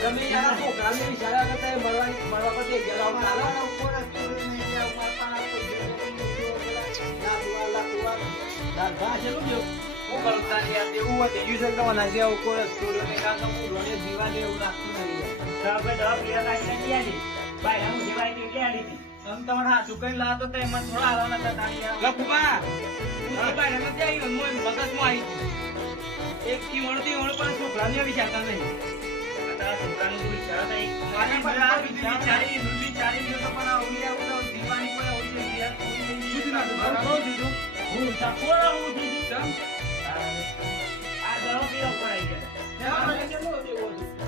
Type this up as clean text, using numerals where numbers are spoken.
તમે યાર છોકરાને ઈશારા કરતા મળવા પર દે ગયેલા ચાલો દાદા ચલો જો હું કરતા યાર એવું હોય તે યુઝર કરવાના છે ઉપર સ્ટોરીને કાકા હું રોને જીવા દે એવું લાગતું નહીં આપણે દવા પ્રિયા કાઢી આલી ભાઈ હું જીવાય કે કે આલી તમ તમાર હાથ ઉકઈ લાતો તો એમાં થોડા હાલવાના હતા તાણીયા લખુબા હું ભાઈ એમ જ આવી મન મગજમાં આવી એક કી વણતી વણ પણ છોકરાને વિચારતા નહીં તારા છોકરાનું કોઈ વિચાર નહીં મારી બરાબર વિચારી નુલી ચારી દિવસ પણ આ ઉલિયા ઉનો દીવાની કોઈ ઓછી યાર દીધું ના બરાબર દીધું હું સપોરા હું દીધી ચમ આ દવા પીવા પડાઈ ગયા હા મને કેમ હતું